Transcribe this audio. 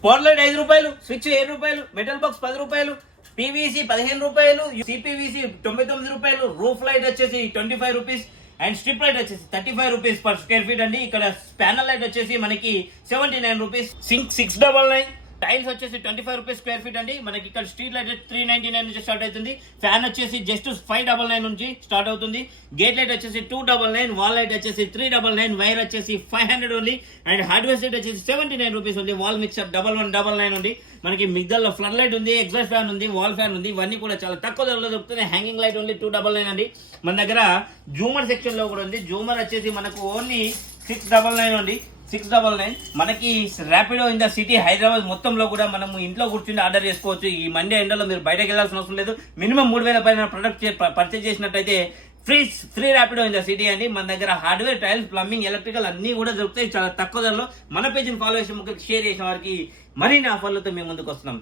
Spot light 5 రూపాయలు, switch 7 రూపాయలు, metal box 10 రూపాయలు, పీవీసీ 15 రూపాయలు, సిపివిసి 99 రూపాయలు, రూఫ్ లైట్ వచ్చేసి 25 రూపీస్ అండ్ స్ట్రిప్ లైట్ వచ్చేసి 35 రూపీస్ పర్ స్క్వేర్ ఫీట్ అండి. ఇక్కడ ప్యానల్ లైట్ వచ్చేసి మనకి 79 రూపీస్, సింక్ 699, టైల్స్ వచ్చేసి 25 రూపీస్ స్క్వేర్ ఫీట్ అండి. మనకి ఇక్కడ స్ట్రీట్ లైట్ 399 నుంచి స్టార్ట్ అవుతుంది. ఫ్యాన్ వచ్చేసి జస్ట్ 599 నుంచి స్టార్ట్ అవుతుంది. గేట్ లైట్ వచ్చేసి 299, వాల్ లైట్ వచ్చేసి 399, వైర్ వచ్చేసి 500 ఉంది అండ్ హార్డ్వేర్ సెట్ వచ్చేసి 79 రూపీస్ ఉంది. వాల్ మిక్సర్ 1199 ఉంది. మనకి మిగతా ఫ్లడ్ లైట్ ఉంది, ఎగ్జాస్ట్ ఫ్యాన్ ఉంది, వాల్ ఫ్యాన్ ఉంది. ఇవన్నీ కూడా చాలా తక్కువ ధరలో దొరుకుతుంది. హ్యాంగింగ్ లైట్ ఓన్లీ 299 అండి. మన దగ్గర జూమర్ సెక్షన్ లో కూడా ఉంది. జూమర్ వచ్చేసి మనకు ఓన్లీ 699 ఉంది. 699 మనకి Rapido in the city Hyderabad మొత్తంలో కూడా మనము ఇంట్లో కూర్చుని ఆర్డర్ చేసుకోవచ్చు. ఈ మండే ఎండలో మీరు బయటకు వెళ్ళాల్సిన అవసరం లేదు. మినిమం 3000 పైన ప్రొడక్ట్ పర్చేజ్ చేసినట్టయితే free Rapido in the city అండి. మన దగ్గర హార్డ్వేర్, టైల్స్, ప్లంబింగ్, ఎలక్ట్రికల్ అన్ని కూడా దొరుకుతాయి చాలా తక్కువ ధరలో. మన పేజీని ఫాలో చేసి షేర్ చేసిన వారికి మరిన్ని ఆఫర్లతో మేము ముందుకు వస్తున్నాం.